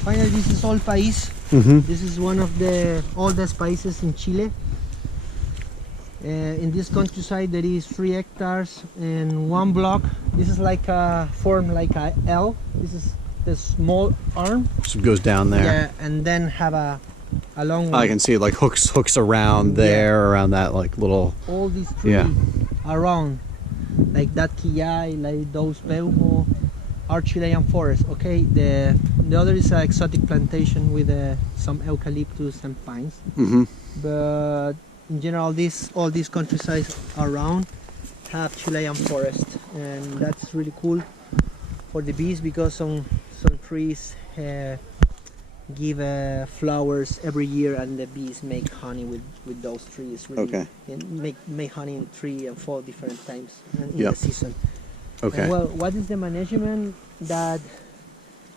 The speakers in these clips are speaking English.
finally, this is all Pais. Mm-hmm. This is one of the oldest Paises in Chile. In this countryside, there is 3 hectares and 1 block. This is like a form like a L. This is the small arm. So it goes down there. Yeah, and then have a long one. I can see it like hooks around there, around that like little. All these trees around, like that quillay, like those peumo, are Chilean forest. Okay, the other is an exotic plantation with some eucalyptus and pines. Mm-hmm. But in general, all these countrysides around have Chilean forest, and that's really cool for the bees because some trees give flowers every year, and the bees make honey with those trees. Really, Okay. and make honey in 3 and 4 different times in Yep. the season. Okay. And well, what is the management that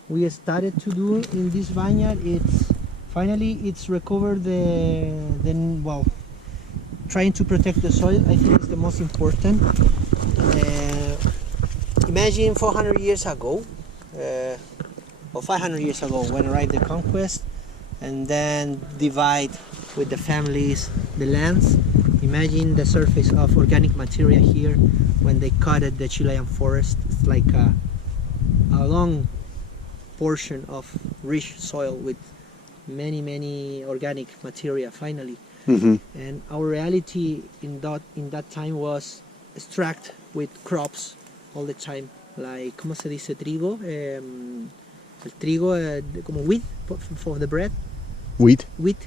we started to do in this vineyard? It's recover trying to protect the soil. I think is the most important. Imagine 400 years ago, or 500 years ago, when arrived the conquest, and then divide with the families the lands. Imagine the surface of organic material here when they cut the Chilean forest. It's like a long portion of rich soil with many organic material finally. Mm-hmm. And our reality in that time was extract with crops all the time, like ¿cómo se dice trigo? El trigo como wheat for the bread. Wheat. Wheat.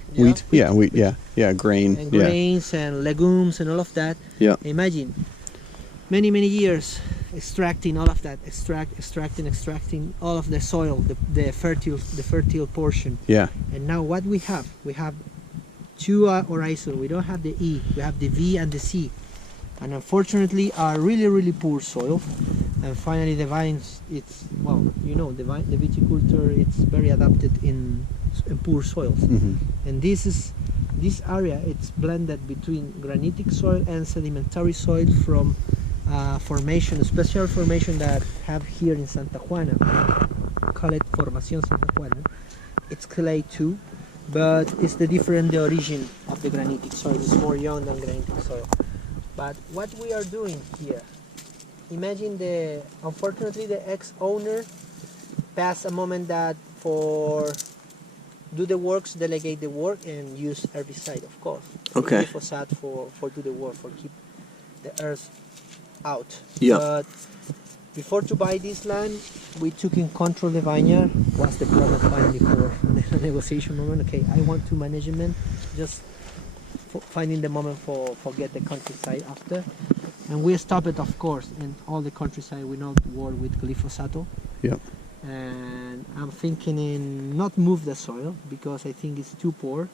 Yeah, wheat. Yeah, grain. And grains and legumes and all of that. Yeah. Imagine many years extracting all of that, extracting all of the soil, the fertile portion. Yeah. And now what we have 2 horizons. We don't have the E, we have the V and the C, and unfortunately are really poor soil. And finally the vines, it's the viticulture, it's very adapted in poor soils. Mm-hmm. And this area, it's blended between granitic soil and sedimentary soil from formation, a special formation that have here in Santa Juana, call it Formación Santa Juana. It's clay too, but it's the origin of the granitic soil. It's more young than granitic soil. But what we are doing here, imagine unfortunately the ex-owner passed a moment that for do the works, delegate the work, and use herbicide, of course. Okay. Glyphosate for do the work, for keep the earth out. Yeah. But before to buy this land, we took in control the vineyard. Was the problem finally for the negotiation moment? Okay, I want to management, just finding the moment for get the countryside after, and we stop it, of course. In all the countryside, we not work with glyphosate. Yeah. And I'm thinking in not move the soil because I think it's too poor.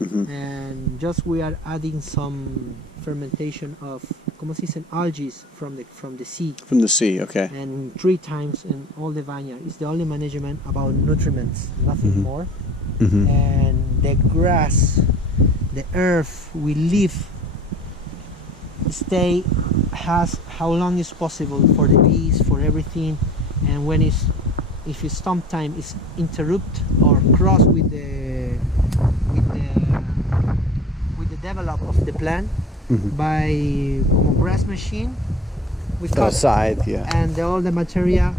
Mm-hmm. And just we are adding some fermentation of ¿cómo se dice? Algae from the sea. From the sea, okay. And 3 times in all the vineyard. It's the only management about nutriments, nothing Mm-hmm. more. Mm-hmm. And the grass, the earth we live has how long is possible for the bees, for everything. And when if it's sometime it's interrupt or cross with the develop of the plant, Mm-hmm. by grass machine, we cut Scythe, yeah. and all the material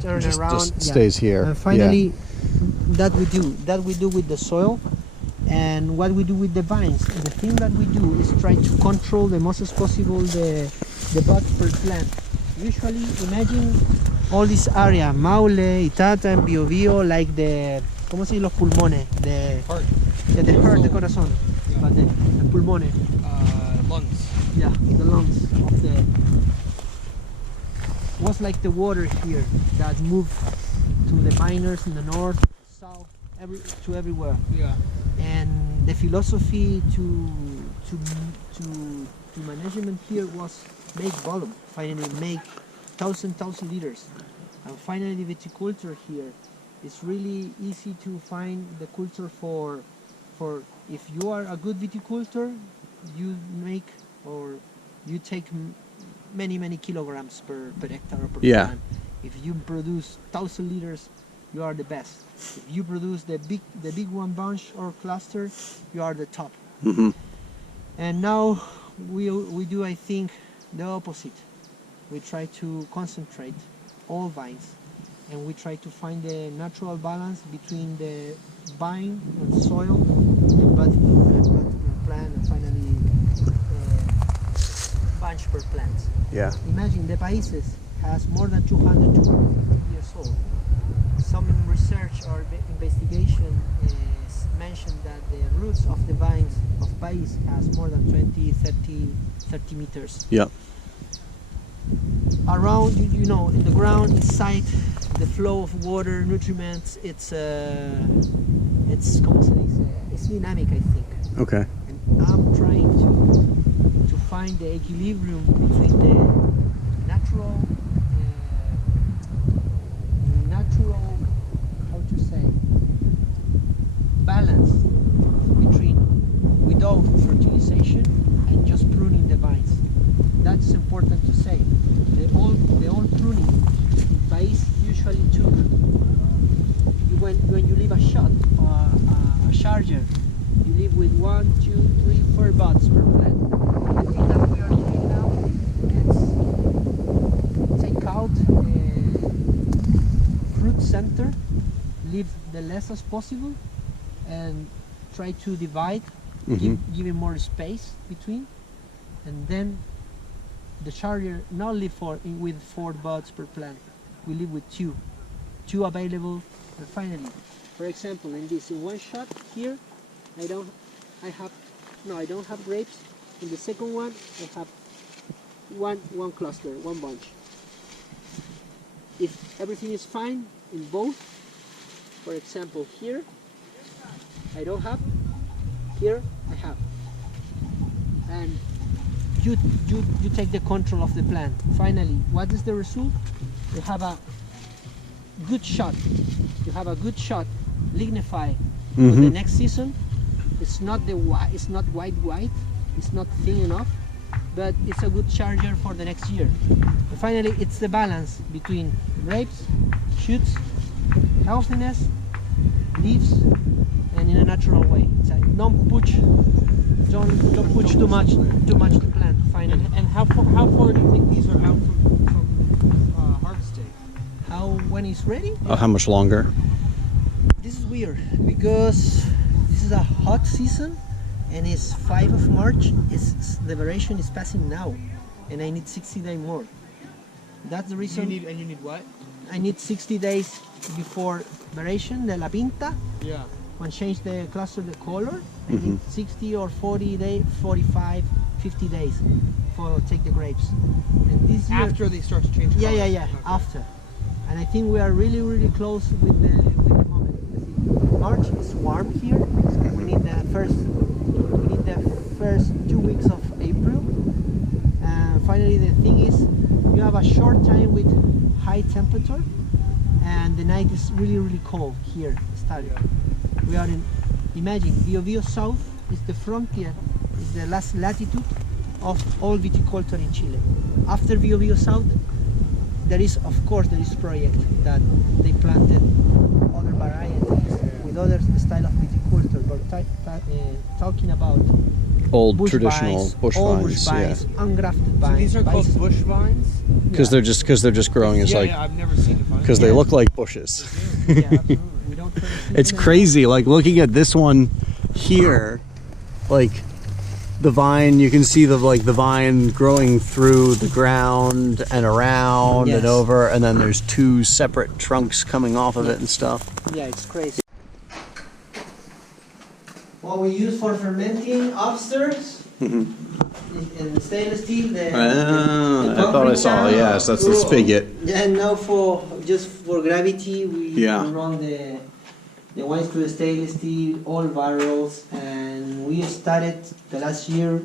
turn around. Just stays here. And finally, that we do with the soil, and what we do with the vines. The thing that we do is try to control the most as possible the buds per plant. Usually, imagine all this area, Maule, Itata, and Biobío, like the ¿cómo se dice los pulmones? The Heart. Yeah, the heart, the corazón, Yeah. but the pulmones. Lungs. Yeah, the lungs of the was like the water here that moved to the miners in the north, south, everywhere. Yeah. And the philosophy to management here was make volume. Finally, make thousand liters. And finally, the viticulture here is really easy to find the culture for if you are a good viticultor, you make or you take many kilograms per hectare or per plant. If you produce 1,000 liters, you are the best. If you produce the big one bunch or cluster, you are the top. Mm-hmm. And now we do, I think, the opposite. We try to concentrate all vines, and we try to find the natural balance between the vine and soil, and bud per plant, and finally bunch per plant. Yeah. Imagine the Paises has more than 200 years old. Some research or investigation mentioned that the roots of the vines of Pais has more than 30 meters. Yeah. Around, you know, in the ground, inside, the flow of water, nutrients, it's como se dice, it's dynamic, I think. Okay. And I'm trying to find the equilibrium between the natural, how to say, balance between without fertilization and just pruning the vines. That's important to say. The old pruning in Pais usually took, when you leave a shot or a charger, you leave with 1, 2, 3, 4 buds per plant. The thing that we are doing now is take out fruit center, leave the less as possible, and try to divide, giving more space between, and then the charger not live with 4 buds per plant. We live with 2 available. And finally, for example, in one shot here, I don't have grapes. In the second one, I have one cluster, one bunch. If everything is fine in both, for example, here I don't have, here I have, and you take the control of the plant. Finally, what is the result? You have a good shot. You have a good shot, lignify for the next season. It's not it's not white. It's not thin enough, but it's a good charger for the next year. And finally, it's the balance between grapes, shoots, healthiness, leaves, and in a natural way. It's like don't push too much the plant. Finally. And how far do you think these are out from harvesting? When it's ready? Oh, how much longer? This is weird because this is a hot season, and it's 5 of March. The variation is passing now, and I need 60 days more. That's the reason. You need what? I need 60 days before variation de la pinta. Yeah. When change the cluster, the color, I need 60 or 40 days, 45, 50 days for take the grapes. And this year, After they start to change color? yeah, Okay. after. And I think we are really close with the moment. See, March is warm here. We need the first 2 weeks of April. And finally, the thing is, you have a short time with high temperature, and the night is really cold here. Starting. We are in. Imagine Bio South is the frontier, is the last latitude of all viticulture in Chile. After Bio South, there is project that they planted other varieties with other style of viticulture, but talking about Old bush traditional vines, bush old vines, bush vines, ungrafted So vines. these are called Paises. bush vines? because they're just growing as like I've never seen a vine. because they look like bushes. Yeah, absolutely. We don't try to see It's them. crazy. Like looking at this one here, like the vine, you can see the vine growing through the ground and around and Yes. over, and then there's 2 separate trunks coming off of it and stuff. Yeah, it's crazy. What we use for fermenting upstairs in the stainless steel. The I thought I concrete saw. tank. Yes, that's the spigot. And now just for gravity, we Yeah. run the wines through the stainless steel, all barrels, and we started the last year.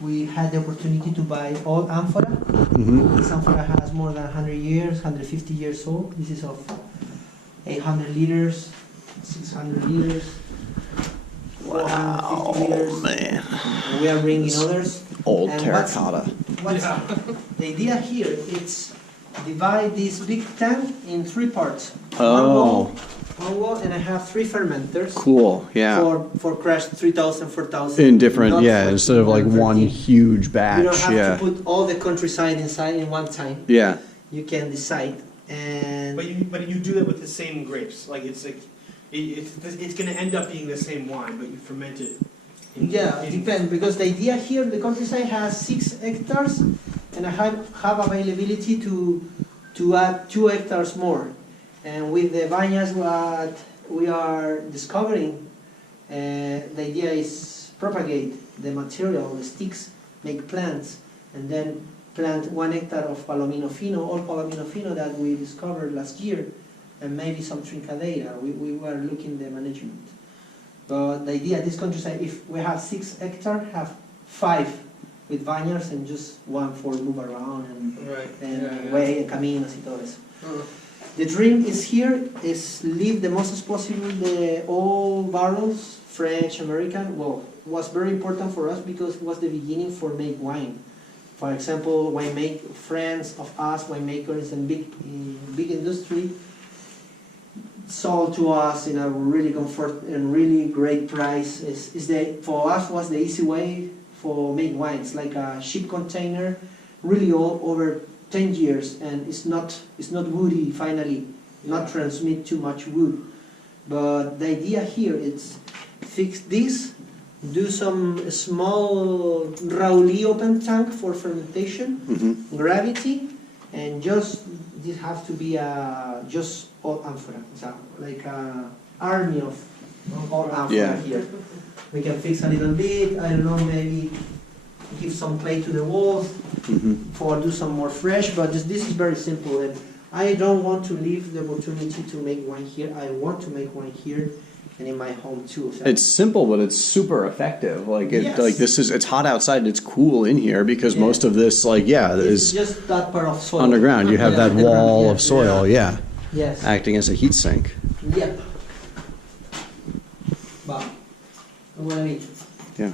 We had the opportunity to buy all amphora. This amphora has more than 100 years, 150 years old. This is of 800 liters, 600 liters. Wow, 450 liters. man. And we are bringing others. Old And terracotta. what's the idea here? It's divide this big tank in 3 parts. Oh. One wall, and I have 3 fermenters. Cool. Yeah. For crash 3,000, 4,000. In different, not yeah, 14 instead of like and one 13. huge batch. You don't have Yeah. to put all the countryside inside in one time. Yeah. You can decide. And But you do that with the same grapes. Like it's going to end up being the same wine, but you ferment it. yeah, it depends, because the idea here, the countryside has 6 hectares, and I have availability to add 2 hectares more. And with the vineyards what we are discovering, the idea is propagate the material, the sticks, make plants, and then plant 1 hectare of Palomino Fino, all Palomino Fino that we discovered last year, and maybe some Trincadeira. We were looking the management. But the idea, this countryside, if we have 6 hectares, have 5 with vineyards and just 1 for move around and way and caminos y todo eso. The dream is here is leave the most as possible the old barrels, French, American. Well, was very important for us because it was the beginning for make wine. For example, friends of us, winemakers and big industry, sold to us in a really comfort and really great price. For us was the easy way for make wines, like a ship container, really old, over 10 years, and it's not woody. Finally, not transmit too much wood. But the idea here is fix this, do some small Rauli open tank for fermentation, gravity, and just this have to be just all amphora, so like an army of all amphora here. We can fix a little bit, I don't know, maybe give some clay to the walls for do some more fresh, but this is very simple, and I don't want to leave the opportunity to make wine here. I want to make wine here and in my home too. So It's simple, but it's super effective. Like Yes. it's hot outside and it's cool in here because most of this, it's is just that part of soil. underground. You have Yeah, that the ground, wall yeah. of soil, Yes. acting as a heat sink. Yep. But, what I mean. Yeah.